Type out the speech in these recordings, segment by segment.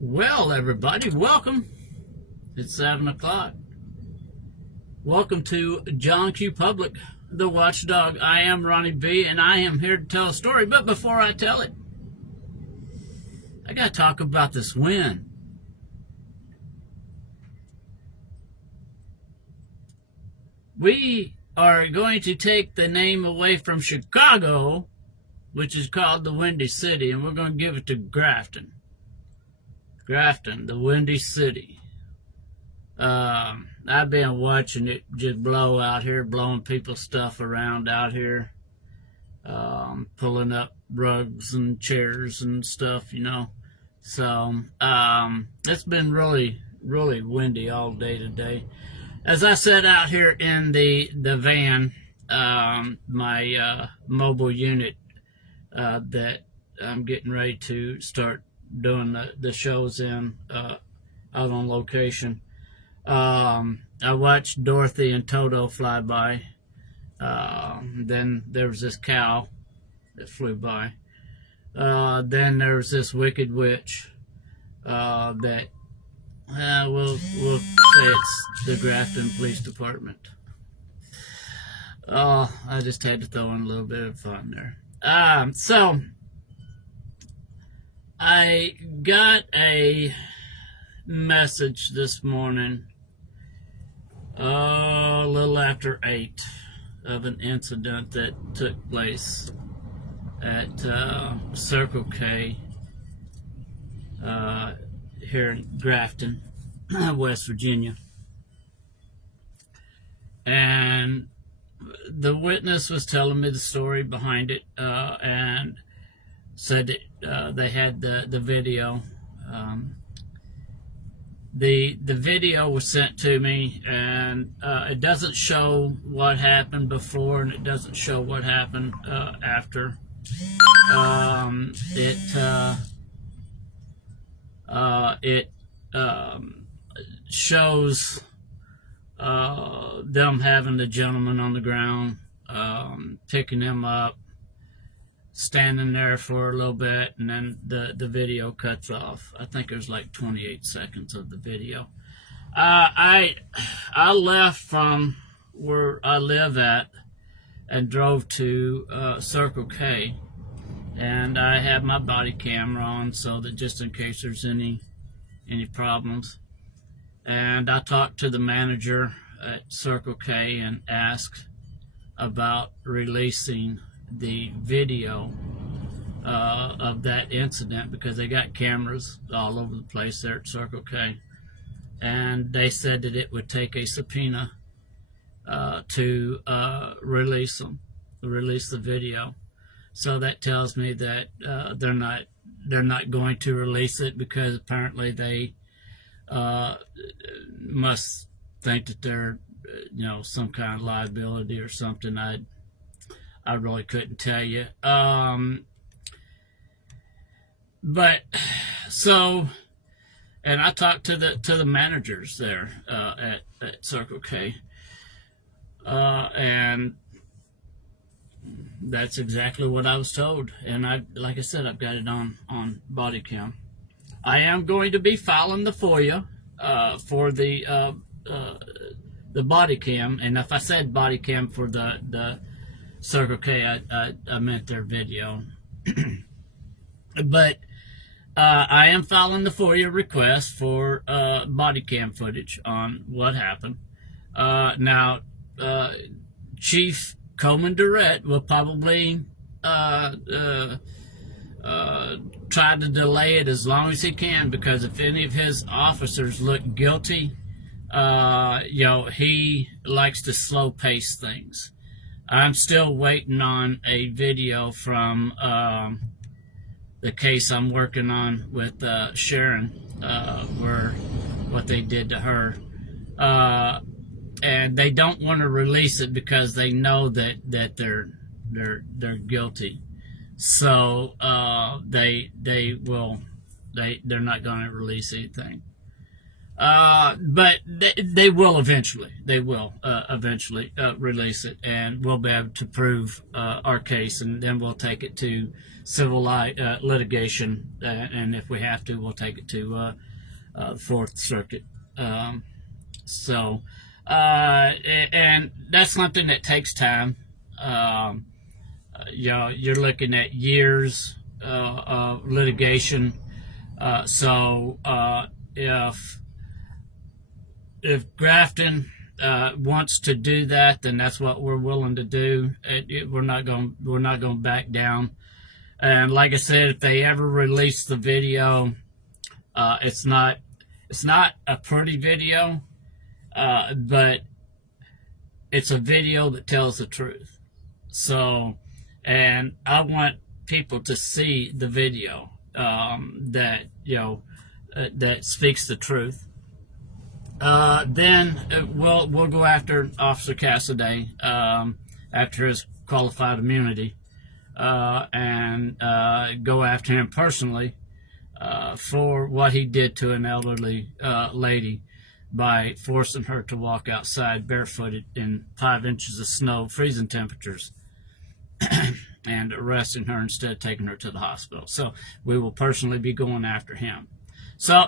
Well, everybody, welcome. It's 7 o'clock. Welcome to John Q. Public, the Watchdog. I am Ronnie B, and I am here to tell a story. But before I tell it, I got to talk about this win. We are going to take the name away from Chicago, which is called the Windy City, and we're going to give it to Grafton. Grafton, the Windy City. I've been watching it just blow out here, blowing people's stuff around out here, pulling up rugs and chairs and stuff, you know. So it's been really, really windy all day today. As I sat out here in the van, my mobile unit that I'm getting ready to start doing the shows in out on location. I watched Dorothy and Toto fly by. Then there was this cow that flew by. Then there was this wicked witch that we'll say it's the Grafton Police Department. I just had to throw in a little bit of fun there. So I got a message this morning, a little after 8, of an incident that took place at Circle K here in Grafton, West Virginia. And the witness was telling me the story behind it, and said that they had the video. The video was sent to me, and it doesn't show what happened before, and it doesn't show what happened after. It shows them having the gentleman on the ground, picking him up, standing there for a little bit, and then the video cuts off. I think there's like 28 seconds of the video. I left from where I live at and drove to Circle K, and I have my body camera on so that just in case there's any problems. And I talked to the manager at Circle K and asked about releasing the video of that incident, because they got cameras all over the place there at Circle K, and they said that it would take a subpoena to release the video. So that tells me that they're not going to release it, because apparently they must think that they're some kind of liability or something. I really couldn't tell you. But so, and I talked to the managers there at Circle K, and that's exactly what I was told. And like I said, I've got it on body cam. I am going to be filing the FOIA for the body cam, and if I said body cam for the Circle K, I meant their video. But I am filing the FOIA request for body cam footage on what happened. Now, Chief Coleman Durrett will probably try to delay it as long as he can, because if any of his officers look guilty, he likes to slow pace things. I'm still waiting on a video from the case I'm working on with Sharon, where what they did to her, and they don't want to release it because they know that they're guilty. So they're not going to release anything. But they will eventually. They will eventually release it, and we'll be able to prove our case, and then we'll take it to civil litigation, and if we have to, we'll take it to the Fourth Circuit. And that's something that takes time. You're looking at years of litigation. If Grafton wants to do that, then that's what we're willing to do. We're not going to back down. And like I said, if they ever release the video, it's not a pretty video, but it's a video that tells the truth. So, and I want people to see the video that that speaks the truth. Then we'll go after Officer Cassidy after his qualified immunity, and go after him personally for what he did to an elderly lady by forcing her to walk outside barefooted in 5 inches of snow, freezing temperatures, and arresting her instead of taking her to the hospital. So we will personally be going after him. So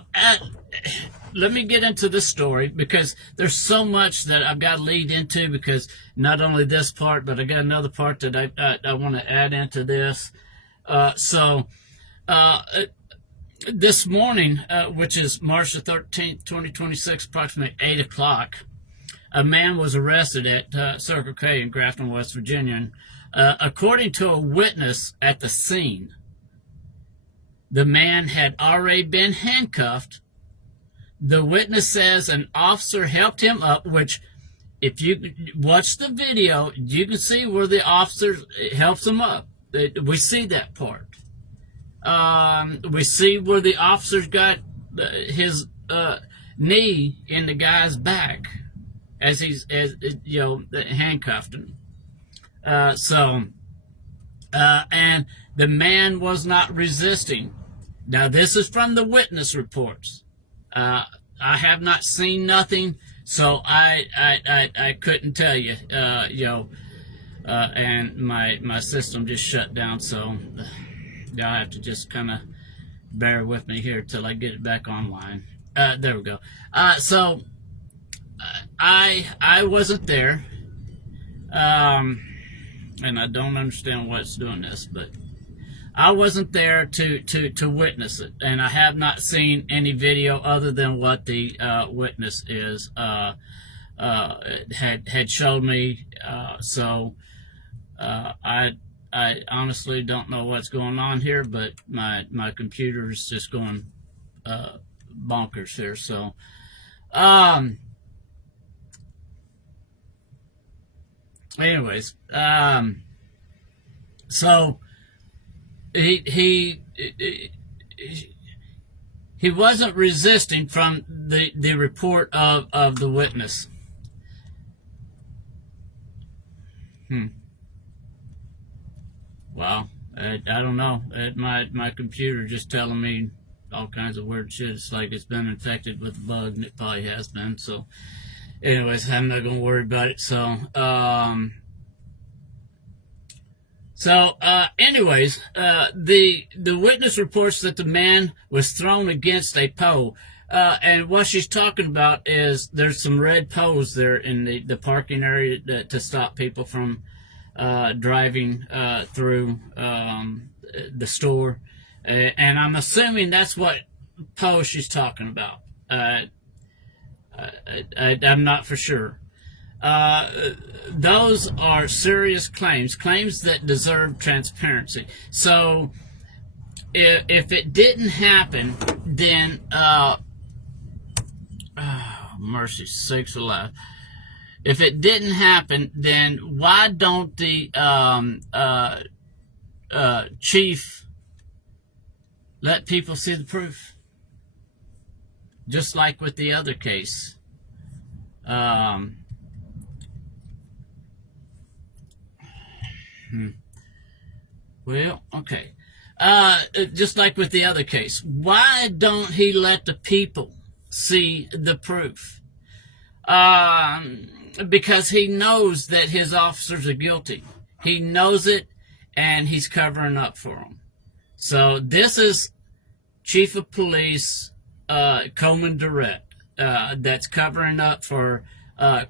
let me get into this story, because there's so much that I've got to lead into, because not only this part, but I got another part that I want to add into this. This morning, which is March the 13th, 2026, approximately 8 o'clock, a man was arrested at Circle K in Grafton, West Virginia. According to a witness at the scene, the man had already been handcuffed. The witness says an officer helped him up, which, if you watch the video, you can see where the officer helps him up. We see that part. We see where the officer's got his knee in the guy's back as he's handcuffed him. And the man was not resisting. Now, this is from the witness reports. I have not seen nothing, so I couldn't tell you. And my system just shut down, so y'all have to just kind of bear with me here till I get it back online. There we go. So I wasn't there, and I don't understand why it's doing this, but I wasn't there to witness it, and I have not seen any video other than what the witness had showed me. I honestly don't know what's going on here, but my computer is just going bonkers here. So, anyways, so he wasn't resisting from the report of the witness. Wow, I don't know. My computer just telling me all kinds of weird shit. It's like it's been infected with a bug, and it probably has been. So, anyways, I'm not gonna worry about it. Anyways, the witness reports that the man was thrown against a pole. And what she's talking about is there's some red poles there in the parking area to stop people from driving through the store. And I'm assuming that's what pole she's talking about. I'm not for sure. Those are serious claims that deserve transparency. So if it didn't happen, then mercy sakes alive. If it didn't happen, then why don't the chief let people see the proof? Just like with the other case. Well, okay. Just like with the other case, why don't he let the people see the proof, because he knows that his officers are guilty. He knows it, and he's covering up for them. So this is Chief of Police Coleman Durrett that's covering up for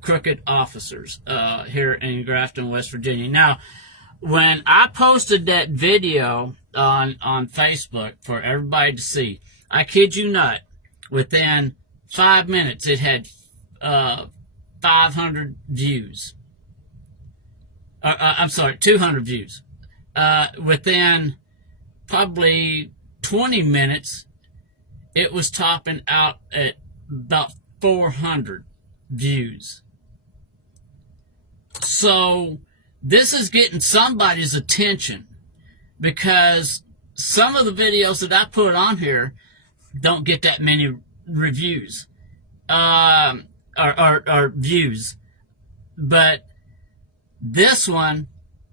crooked officers here in Grafton, West Virginia. Now, when I posted that video on Facebook for everybody to see, I kid you not, within 5 minutes it had 500 views. I'm sorry, 200 views. Within probably 20 minutes, it was topping out at about 400 views. So this is getting somebody's attention, because some of the videos that I put on here don't get that many reviews or views, but this one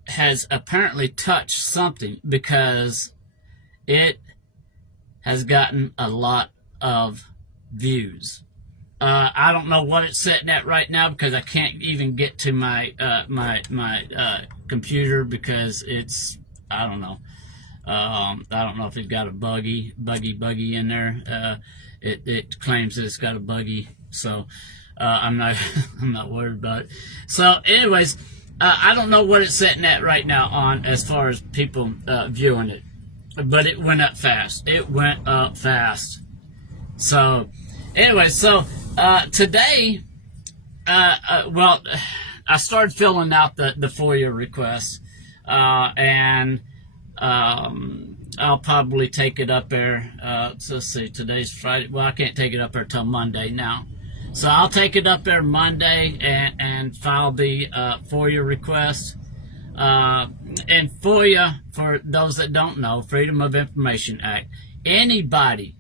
has apparently touched something, because it has gotten a lot of views. I don't know what it's sitting at right now, because I can't even get to my computer, because it's, I don't know. I don't know if it's got a buggy in there. It claims that it's got a buggy, so I'm not worried about it. So, anyways, I don't know what it's sitting at right now on as far as people viewing it, but it went up fast. It went up fast. So, anyway, so today, well, I started filling out the FOIA requests, and I'll probably take it up there. So let's see, today's Friday. Well, I can't take it up there till Monday now. So I'll take it up there Monday and file the FOIA request. And FOIA, for those that don't know, Freedom of Information Act, anybody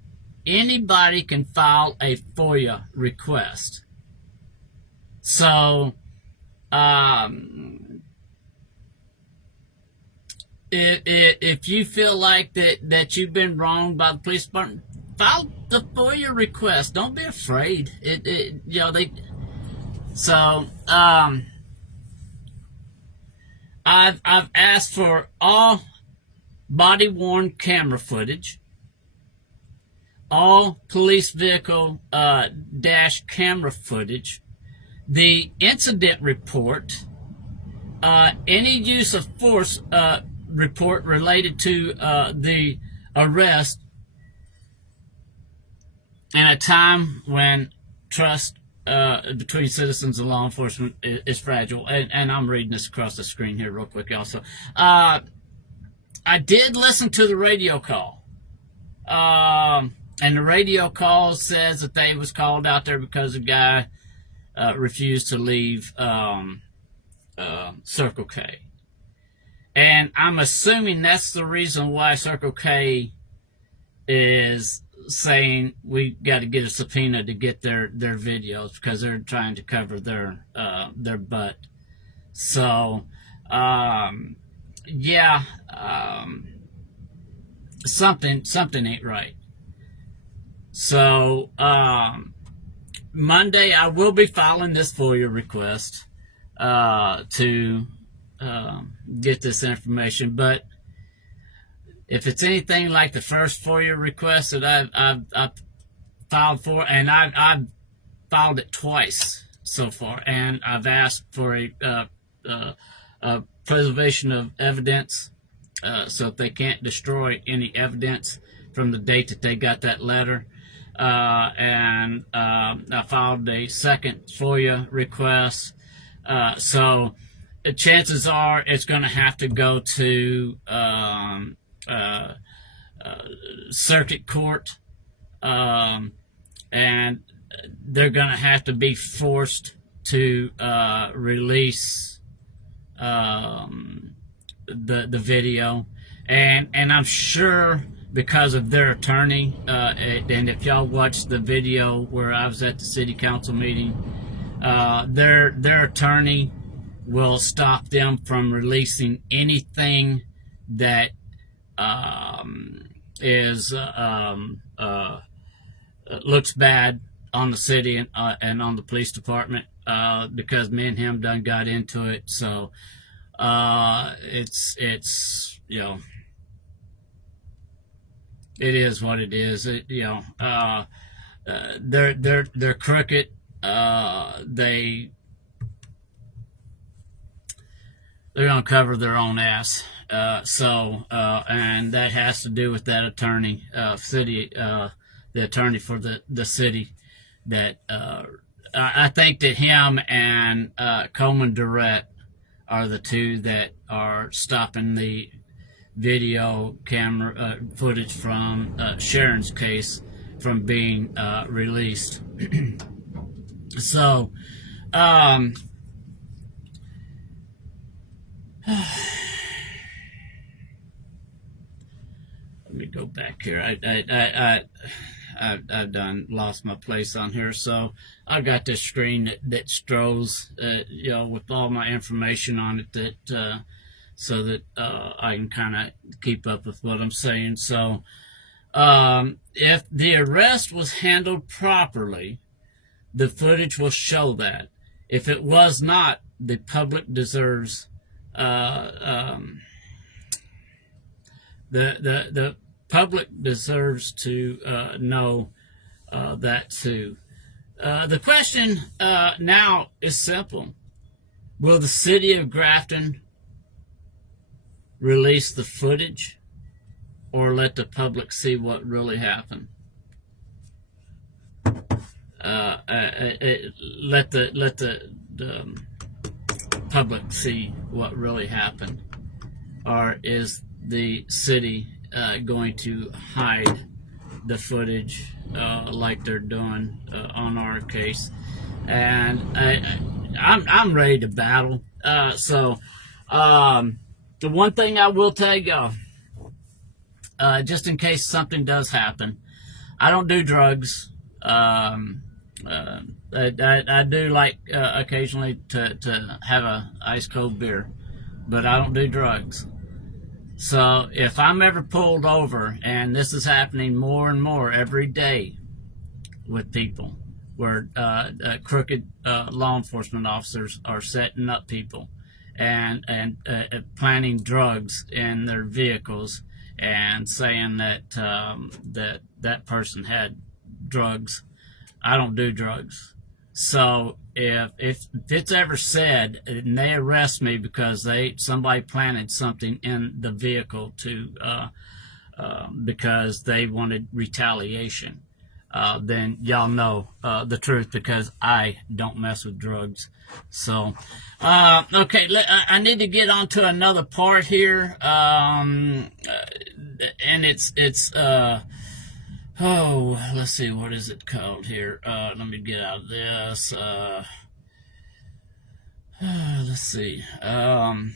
can file a FOIA request. So, if you feel like that you've been wronged by the police department, file the FOIA request. Don't be afraid. I've asked for all body-worn camera footage, all police vehicle dash camera footage, the incident report, any use of force report related to the arrest, in a time when trust between citizens and law enforcement is fragile. And I'm reading this across the screen here real quick also. I did listen to the radio call. And the radio call says that they was called out there because a guy refused to leave Circle K. And I'm assuming that's the reason why Circle K is saying we got to get a subpoena to get their videos, because they're trying to cover their butt. So yeah, something ain't right. So Monday I will be filing this FOIA request to get this information, but if it's anything like the first FOIA request that I've filed for, and I've filed it twice so far, and I've asked for a preservation of evidence, so if they can't destroy any evidence from the date that they got that letter, and I filed a second FOIA request, so the chances are it's going to have to go to circuit court, and they're going to have to be forced to release the video, and I'm sure because of their attorney, and if y'all watched the video where I was at the city council meeting, their attorney will stop them from releasing anything that is looks bad on the city and on the police department, because me and him done got into it. So it's you know, it is what it is. They're crooked. They're gonna cover their own ass. And that has to do with that attorney, the attorney for the city. That I think that him and Coleman Durrett are the two that are stopping the video camera footage from Sharon's case from being released. So, let me go back here. I've done lost my place on here, so I got this screen that strolls, with all my information on it, that so that I can kind of keep up with what I'm saying. So, if the arrest was handled properly, the footage will show that. If it was not, the public deserves the public deserves to know that too. The question now is simple: will the city of Grafton release the footage, or let the public see what really happened? Let the public see what really happened, or is the city going to hide the footage like they're doing on our case? And I'm ready to battle. The one thing I will tell y'all, just in case something does happen, I don't do drugs. I do like occasionally to have a ice cold beer, but I don't do drugs. So if I'm ever pulled over, and this is happening more and more every day with people, where crooked law enforcement officers are setting up people and planting drugs in their vehicles and saying that that person had drugs, I don't do drugs. So if it's ever said and they arrest me because somebody planted something in the vehicle because they wanted retaliation, then y'all know the truth, because I don't mess with drugs. So okay, I need to get on to another part here, and it's let's see, what is it called here? Let me get out of this. Let's see. The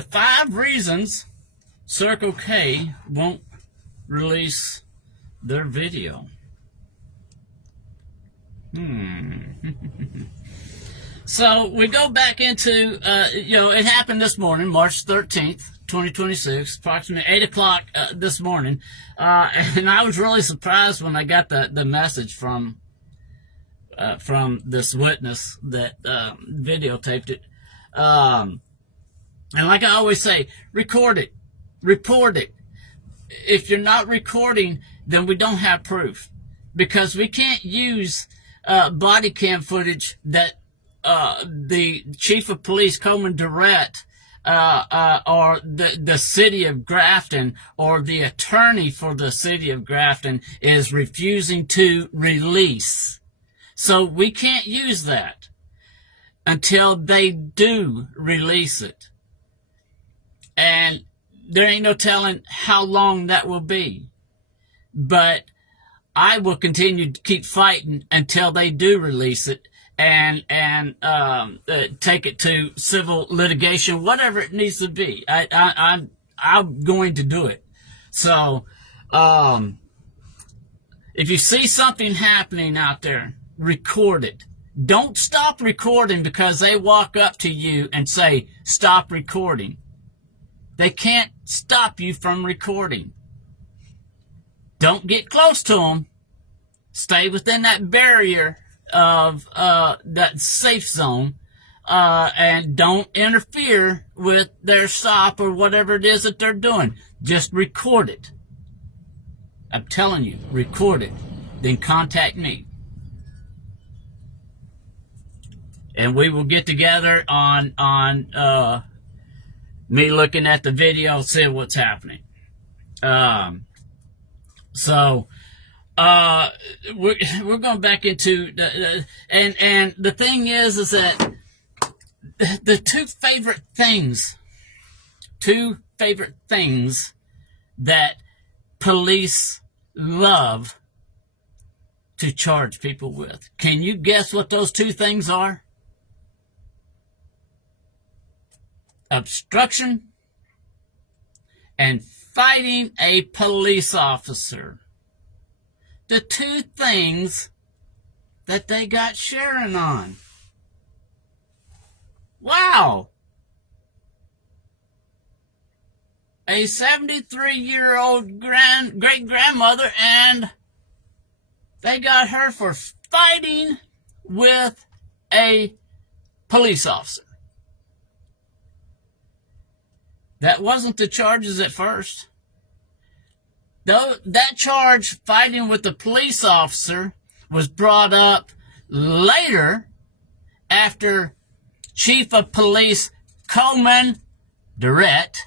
5 reasons Circle K won't release their video. So we go back into, it happened this morning, March 13th. 2026, approximately 8 o'clock this morning, and I was really surprised when I got the message from this witness that videotaped it. And like I always say, record it, report it. If you're not recording, then we don't have proof, because we can't use body cam footage that the chief of police, Coleman Durrett, or the city of Grafton, or the attorney for the city of Grafton, is refusing to release. So we can't use that until they do release it. And there ain't no telling how long that will be. But I will continue to keep fighting until they do release it, and take it to civil litigation, whatever it needs to be. I'm going to do it. So, if you see something happening out there, record it. Don't stop recording because they walk up to you and say, stop recording. They can't stop you from recording. Don't get close to them. Stay within that barrier of that safe zone, and don't interfere with their stop or whatever it is that they're doing. Just record it. I'm telling you, record it. Then contact me. And we will get together on me looking at the video, see what's happening. We're going back into and the thing is that the two favorite things that police love to charge people with. Can you guess what those two things are? Obstruction and fighting a police officer. The two things that they got sharing on. Wow. A 73-year-old great-grandmother, and they got her for fighting with a police officer. That wasn't the charges at first. Though that charge, fighting with the police officer, was brought up later after Chief of Police Coleman Durrett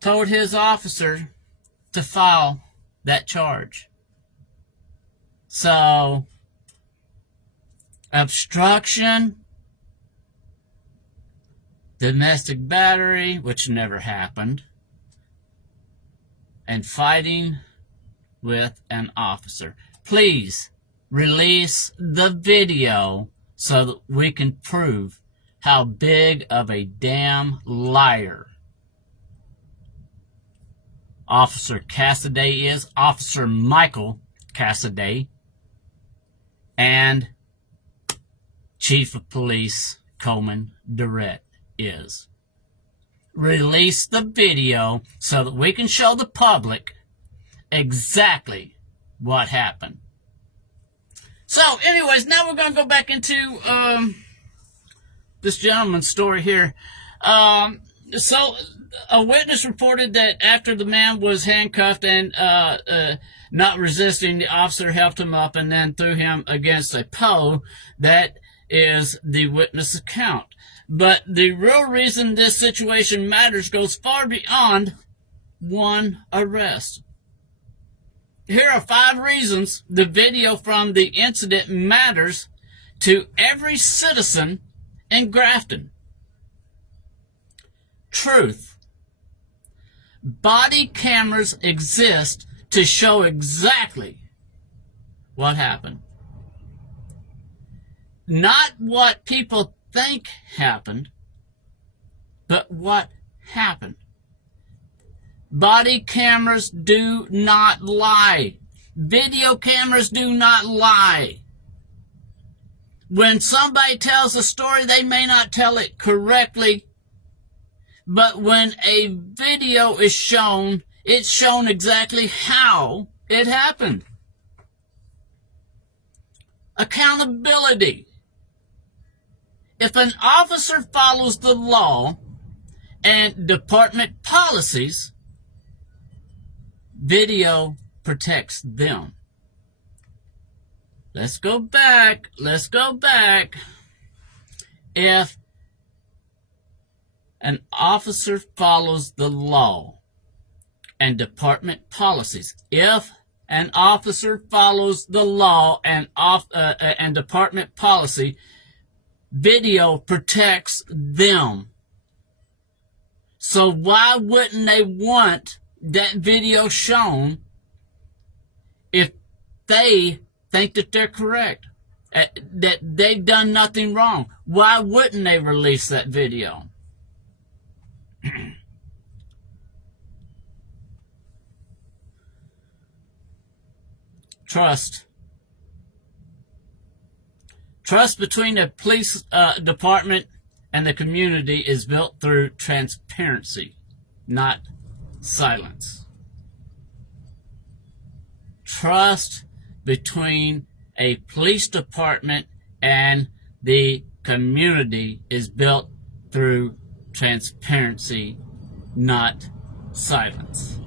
told his officer to file that charge. So, obstruction, domestic battery, which never happened, and fighting with an officer. Please release the video so that we can prove how big of a damn liar Officer Cassidy is, Officer Michael Cassidy, and Chief of Police Coleman Durrett is. Release the video so that we can show the public exactly what happened. So, anyways, now we're going to go back into this gentleman's story here. So, a witness reported that after the man was handcuffed and not resisting, the officer helped him up and then threw him against a pole. That is the witness account. But the real reason this situation matters goes far beyond one arrest. Here are 5 reasons the video from the incident matters to every citizen in Grafton. Truth. Body cameras exist to show exactly what happened. Not what people think happened, but what happened. Body cameras do not lie. Video cameras do not lie. When somebody tells a story, they may not tell it correctly, but when a video is shown, it's shown exactly how it happened. Accountability. If an officer follows the law and department policies, video protects them. Let's go back. If an officer follows the law and department policies, if an officer follows the law and department policy, video protects them. So why wouldn't they want that video shown if they think that they're correct, that they've done nothing wrong? Why wouldn't they release that video? Trust. Trust between the police department and the community is built through transparency, not silence. trust between a police department and the community is built through transparency, not silence.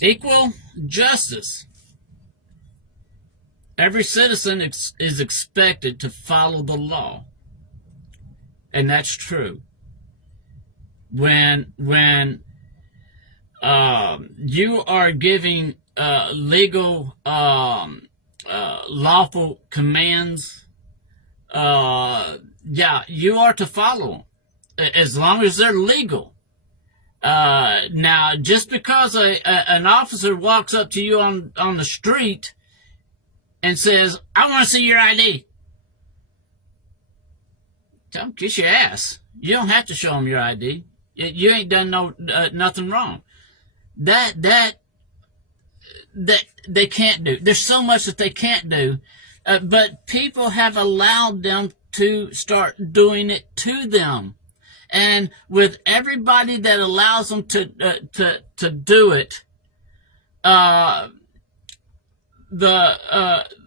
Equal justice. Every citizen is expected to follow the law. And that's true. When you are giving legal, lawful commands, you are to follow them, as long as they're legal. Now, just because an officer walks up to you on the street and says, "I want to see your ID," tell him, kiss your ass. You don't have to show him your ID. You ain't done nothing wrong. That they can't do. There's so much that they can't do, but people have allowed them to start doing it to them. And with everybody that allows them to do it,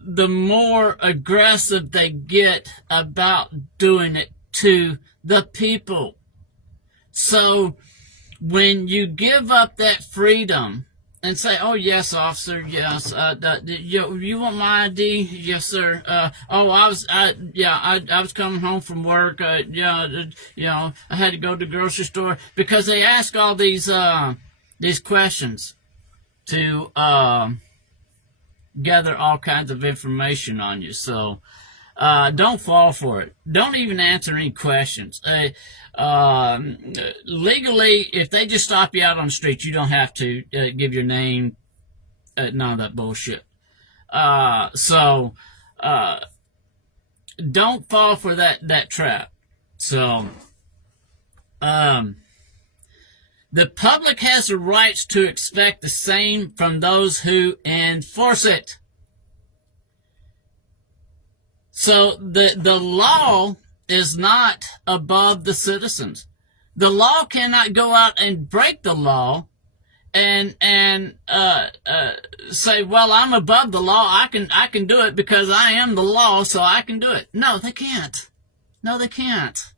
the more aggressive they get about doing it to the people. So when you give up that freedom and say, "Oh yes, officer, yes, you want my ID? Yes, sir. I was coming home from work. I had to go to the grocery store," because they ask all these questions to gather all kinds of information on you. So don't fall for it. Don't even answer any questions. Legally, if they just stop you out on the street, you don't have to give your name, none of that bullshit. So don't fall for that trap. So the public has the rights to expect the same from those who enforce it. So the law is not above the citizens. The law cannot go out and break the law and say, "Well, I'm above the law. I can do it because I am the law, so I can do it." No, they can't. No, they can't.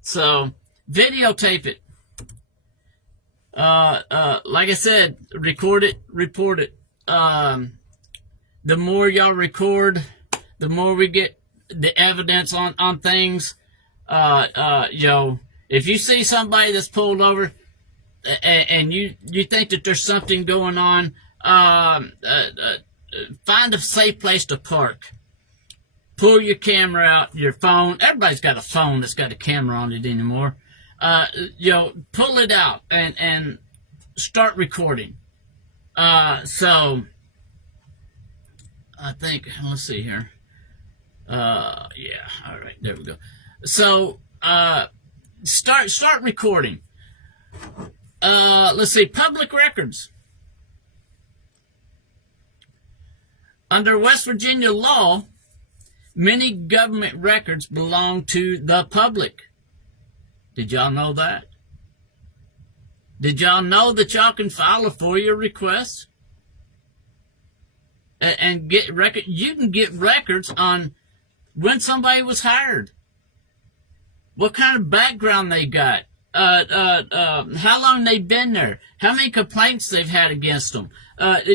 So videotape it. Like I said, record it, report it. The more y'all record, the more we get the evidence on things. If you see somebody that's pulled over and you think that there's something going on, find a safe place to park. Pull your camera out, your phone. Everybody's got a phone that's got a camera on it anymore. Pull it out and start recording. So I think, let's see here. All right, there we go. So start recording. Let's see, public records. Under West Virginia law, many government records belong to the public. Did y'all know that? Did y'all know that y'all can file a FOIA request and get record? You can get records on when somebody was hired, what kind of background they got, how long they've been there, how many complaints they've had against them.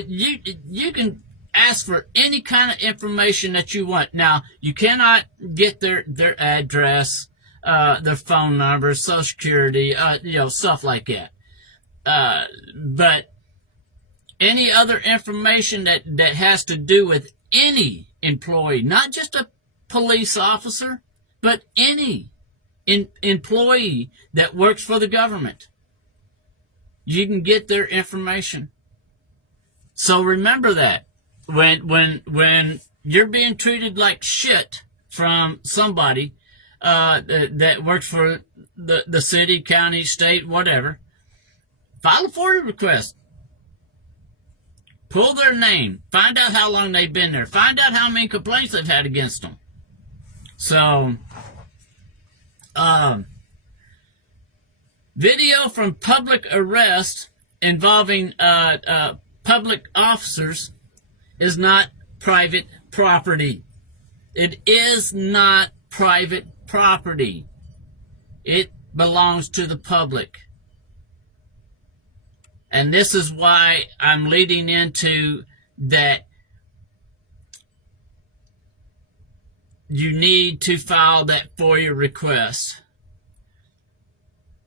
You can ask for any kind of information that you want. Now, you cannot get their address, their phone number, Social Security, stuff like that. But any other information that has to do with any employee, not just a police officer, but any employee that works for the government, you can get their information. So remember that when you're being treated like shit from somebody that works for the city, county, state, whatever, file a FOIA request. Pull their name. Find out how long they've been there. Find out how many complaints they've had against them. So, video from public arrest involving public officers is not private property. It is not private property. It belongs to the public. And this is why I'm leading into that you need to file that FOIA request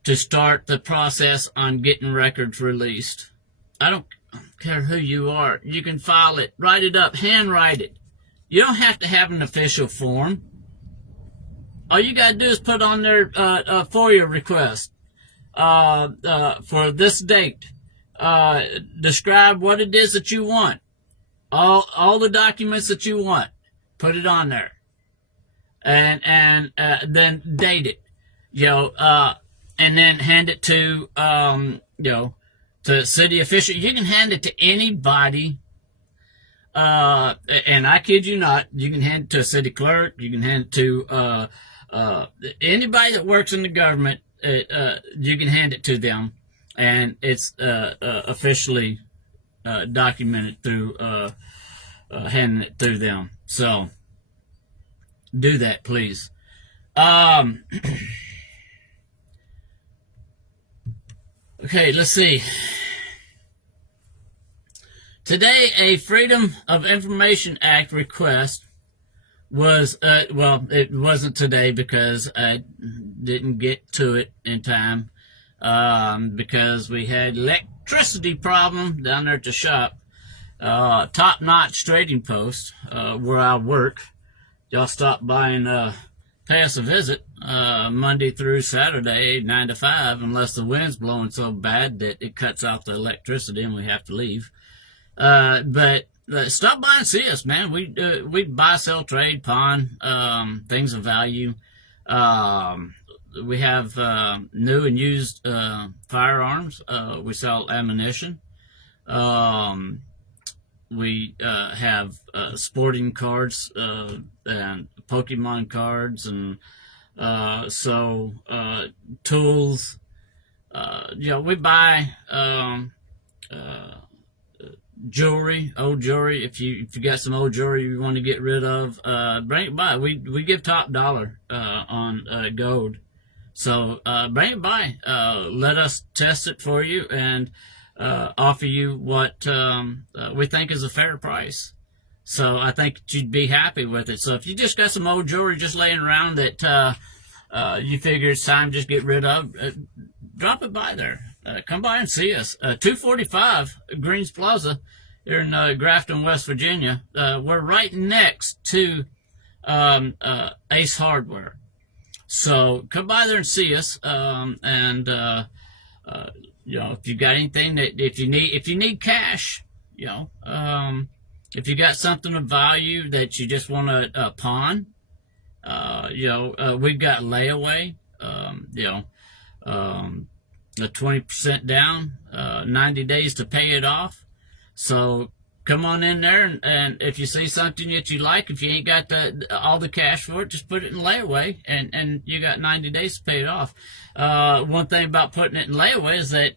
to start the process on getting records released. I don't care who you are. You can file it, write it up, handwrite it. You don't have to have an official form. All you got to do is put on their FOIA request for this date. Describe what it is that you want. All the documents that you want. Put it on there. And then date it. And then hand it to to city official. You can hand it to anybody. And I kid you not, you can hand it to a city clerk. You can hand it to anybody that works in the government. You can hand it to them, and it's officially documented through handing it through them. So do that, please. Okay, let's see. Today, a Freedom of Information Act request was, it wasn't today because I didn't get to it in time, because we had electricity problem down there at the shop. Top-notch trading post, where I work. Y'all stop by and pay us a visit Monday through Saturday, 9 to 5, unless the wind's blowing so bad that it cuts off the electricity and we have to leave. But stop by and see us, man. We buy, sell, trade, pawn, things of value. We have new and used firearms. We sell ammunition. We have sporting cards and Pokemon cards, and tools. We buy jewelry, old jewelry. If you got some old jewelry you want to get rid of, bring it by. We give top dollar on gold. So bring it by. Let us test it for you and offer you what we think is a fair price. So I think you'd be happy with it. So if you just got some old jewelry just laying around that you figure it's time to just get rid of, drop it by there. Come by and see us. 245 Greens Plaza here in Grafton, West Virginia. We're right next to Ace Hardware. So come by there and see us. If you got anything that if you need cash, if you got something of value that you just want to pawn, we've got layaway. The 20% down, 90 days to pay it off. So come on in there, and if you see something that you like, if you ain't got all the cash for it, just put it in layaway, and you got 90 days to pay it off. One thing about putting it in layaway is that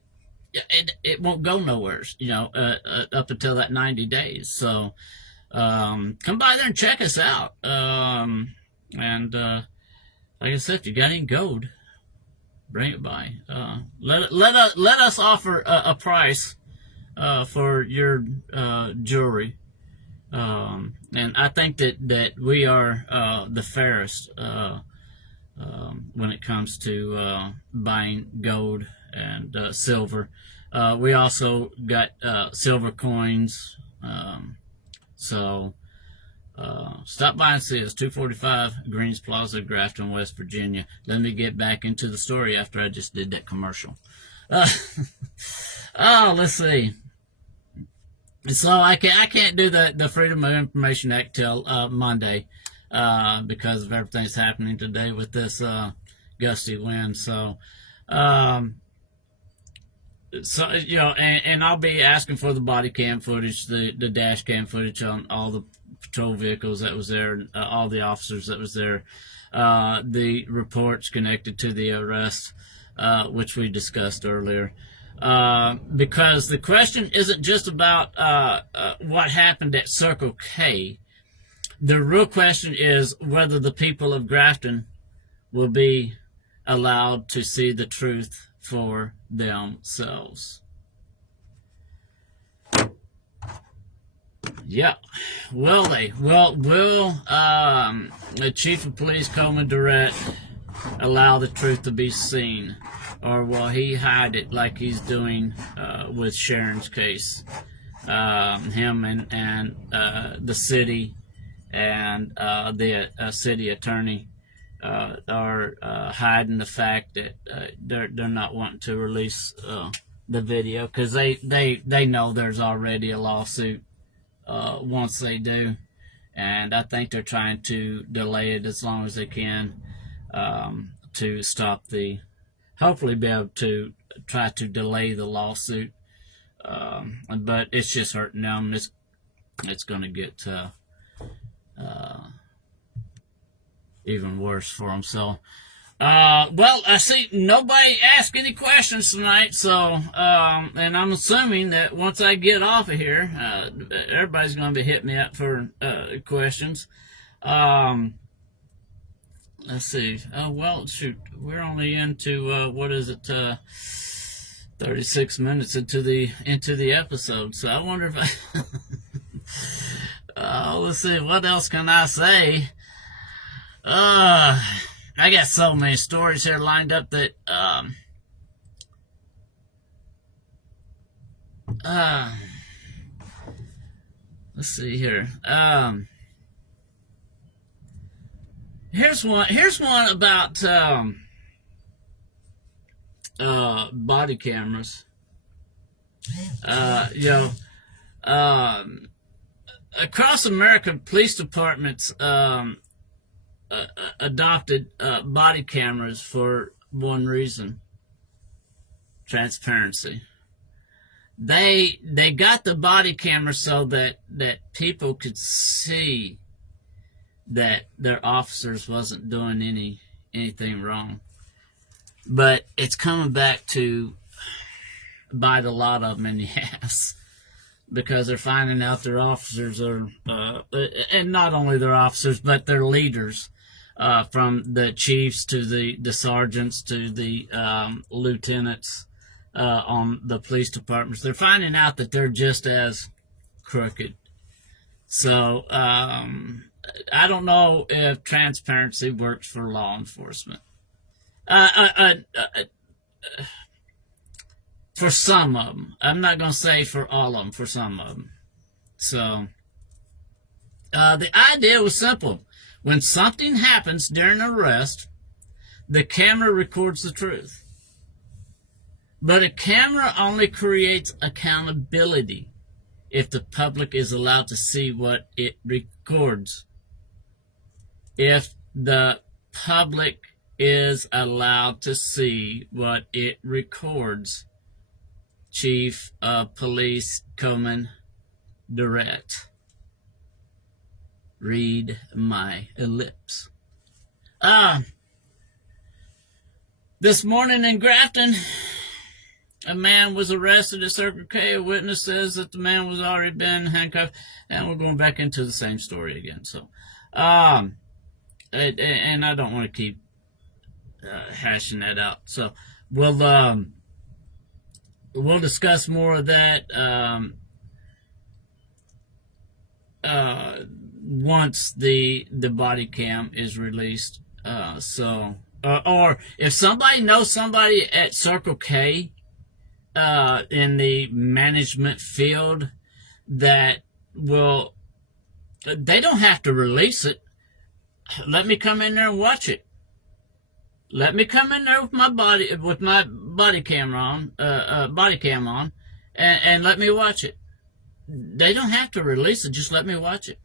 it won't go nowhere, up until that 90 days. So come by there and check us out. Like I said, if you got any gold, bring it by. Let us offer a price for your jewelry, and I think that we are the fairest when it comes to buying gold and silver. We also got silver coins. Stop by and see us, 245 Greens Plaza, Grafton, West Virginia. Let me get back into the story after I just did that commercial. Let's see. So I can't do the Freedom of Information Act till Monday because of everything that's happening today with this gusty wind. So So, you know, and I'll be asking for the body cam footage, the dash cam footage on all the patrol vehicles that was there, all the officers that was there, the reports connected to the arrest, which we discussed earlier. Because the question isn't just about what happened at Circle K. The real question is whether the people of Grafton will be allowed to see the truth for themselves. Yeah, will they? Well, will the chief of police, Coleman Durrett, allow the truth to be seen? Or will he hide it like he's doing with Sharon's case? Him and the city and the city attorney are hiding the fact that they're not wanting to release the video because they know there's already a lawsuit once they do, and I think they're trying to delay it as long as they can to stop hopefully be able to try to delay the lawsuit, but it's just hurting them. It's going to get even worse for them. So, well, I see nobody asked any questions tonight. So, and I'm assuming that once I get off of here, everybody's going to be hitting me up for questions. Let's see. Oh, well, shoot, we're only into what is it? 36 minutes into the episode. So I wonder if let's see, what else can I say? I got so many stories here lined up that let's see here. Here's one about body cameras. Across America, police departments adopted body cameras for one reason: transparency. They got the body camera so that people could see that their officers wasn't doing anything wrong. But it's coming back to bite a lot of them in the ass, because they're finding out their officers are, and not only their officers, but their leaders, from the chiefs to the sergeants to the lieutenants on the police departments. They're finding out that they're just as crooked. So I don't know if transparency works for law enforcement. For some of them. I'm not going to say for all of them, for some of them. So, the idea was simple. When something happens during an arrest, the camera records the truth. But a camera only creates accountability if the public is allowed to see what it records. If the public is allowed to see what it records. Chief of Police Coleman Durrett. Read my lips. This morning in Grafton, a man was arrested at Circle K. A witness says that the man was already been handcuffed, and we're going back into the same story again. So, and I don't want to keep hashing that out. So, we'll discuss more of that once the body cam is released. Or if somebody knows somebody at Circle K in the management field that will, they don't have to release it. Let me come in there and watch it. Let me come in there with my body cam on, and let me watch it. They don't have to release it. Just let me watch it.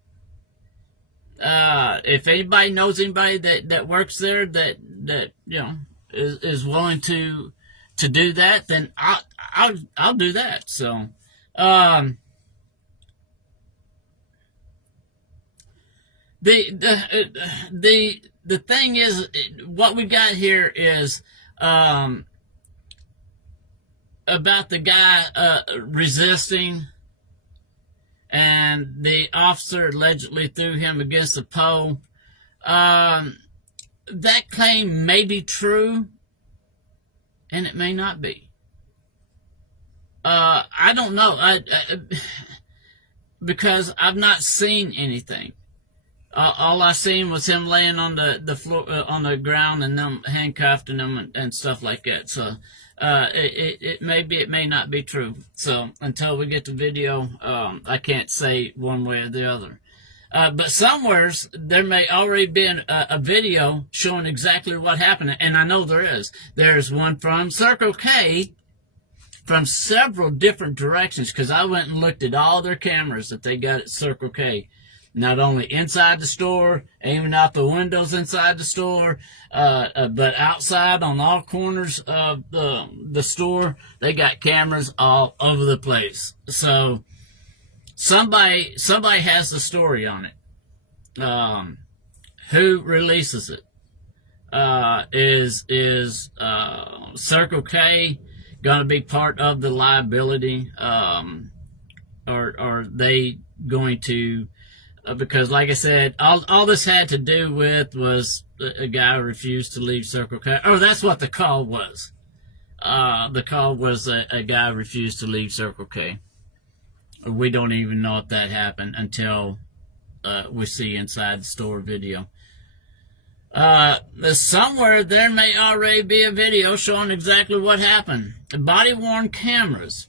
If anybody knows anybody that works there that you know is willing to to do that, then I'll do that. So, um, the thing is, what we got here is about the guy resisting, and the officer allegedly threw him against a pole. That claim may be true, and it may not be. I don't know. Because I've not seen anything. All I seen was him laying on the floor, on the ground, and them handcuffed him and stuff like that. So it may be, it may not be true. So until we get the video, I can't say one way or the other. But somewheres there may already be a video showing exactly what happened, and I know there is. There's one from Circle K, from several different directions, because I went and looked at all their cameras that they got at Circle K. Not only inside the store, aiming out the windows inside the store, but outside on all corners of the store, they got cameras all over the place. So somebody has the story on it. Who releases it? Is Circle K going to be part of the liability? Or are they going to? Because, like I said, all this had to do with was a guy who refused to leave Circle K. Oh, that's what the call was. The call was a guy who refused to leave Circle K. We don't even know if that happened until we see inside the store video. Somewhere there may already be a video showing exactly what happened. Body-worn cameras,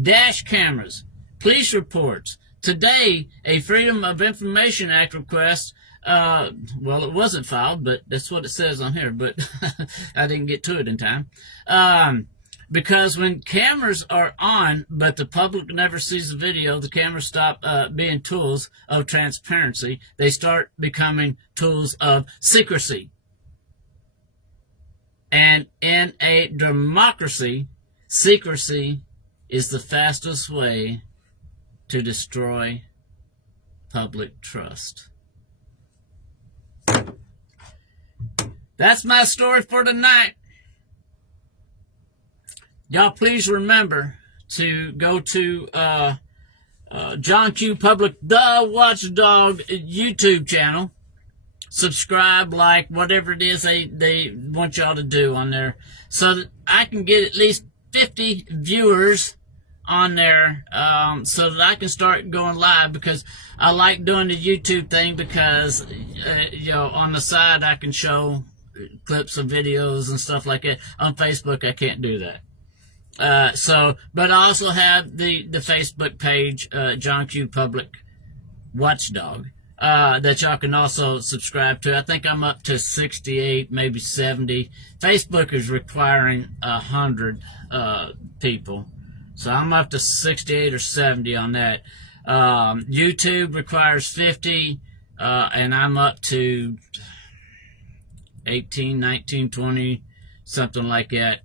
dash cameras, police reports. Today, a Freedom of Information Act request, well, it wasn't filed, but that's what it says on here, but I didn't get to it in time. Because when cameras are on, but the public never sees the video, the cameras stop being tools of transparency. They start becoming tools of secrecy. And in a democracy, secrecy is the fastest way to destroy public trust. That's my story for tonight. Y'all please remember to go to John Q Public, the Watchdog YouTube channel. Subscribe, like, whatever it is they want y'all to do on there, so that I can get at least 50 viewers on there, so that I can start going live, because I like doing the YouTube thing, because on the side I can show clips of videos and stuff like that. On Facebook I can't do that. But I also have the Facebook page, John Q Public Watchdog, that y'all can also subscribe to. I think I'm up to 68, maybe 70. Facebook is requiring 100 people. So I'm up to 68 or 70 on that. YouTube requires 50, and I'm up to 18, 19, 20, something like that.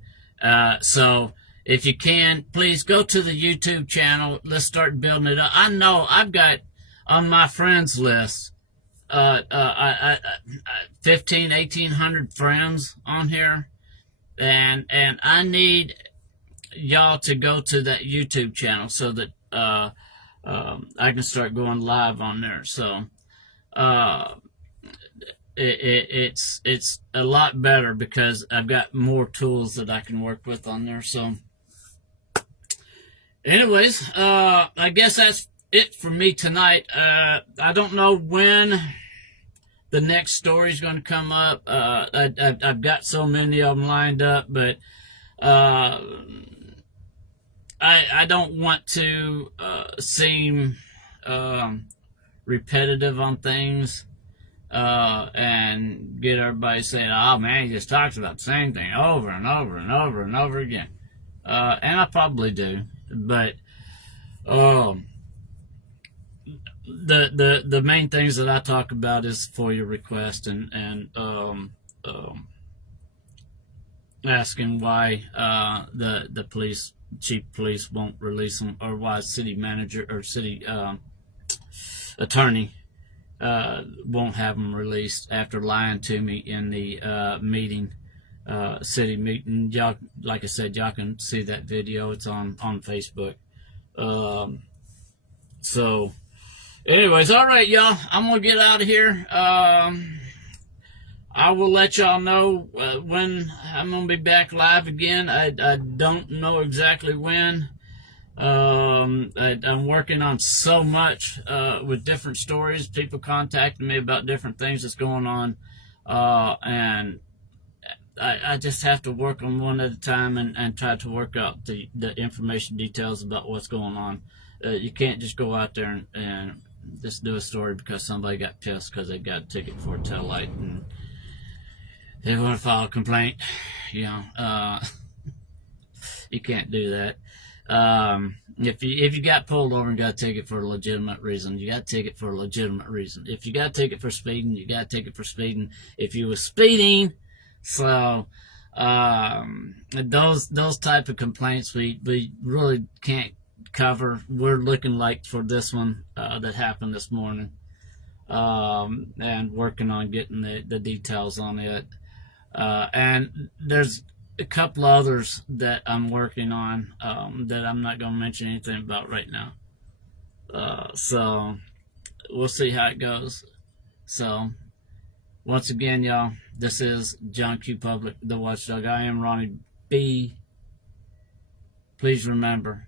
So if you can, please go to the YouTube channel. Let's start building it up. I know I've got on my friends list 15, 1,800 friends on here, and I need y'all to go to that YouTube channel so that I can start going live on there. So it's a lot better, because I've got more tools that I can work with on there. So anyways, I guess that's it for me tonight. I don't know when the next story is going to come up. I've got so many of them lined up, but I don't want to seem repetitive on things, and get everybody saying, oh man, he just talks about the same thing over and over and over and over again. And I probably do, but the main things that I talk about is for your request, and asking why the police, chief of police, won't release them, or why city manager or city attorney won't have them released after lying to me in the meeting, city meeting. Y'all, like I said, y'all can see that video. It's on Facebook. So, anyways, all right, y'all. I'm gonna get out of here. I will let y'all know when I'm gonna be back live again. I don't know exactly when. I'm working on so much with different stories. People contacting me about different things that's going on, and I just have to work on one at a time and try to work out the information details about what's going on. You can't just go out there and just do a story because somebody got pissed because they got a ticket for a tail light and they want to file a complaint. You know, you can't do that. If you got pulled over and got a ticket for a legitimate reason, you got a ticket for a legitimate reason. If you got a ticket for speeding, you got a ticket for speeding. If you were speeding, so those type of complaints we really can't cover. We're looking like for this one that happened this morning, and working on getting the details on it. And there's a couple others that I'm working on that I'm not going to mention anything about right now. So we'll see how it goes. So once again, y'all, this is John Q. Public, the Watchdog. I am Ronnie B. Please remember,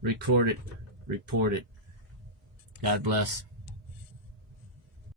record it, report it. God bless.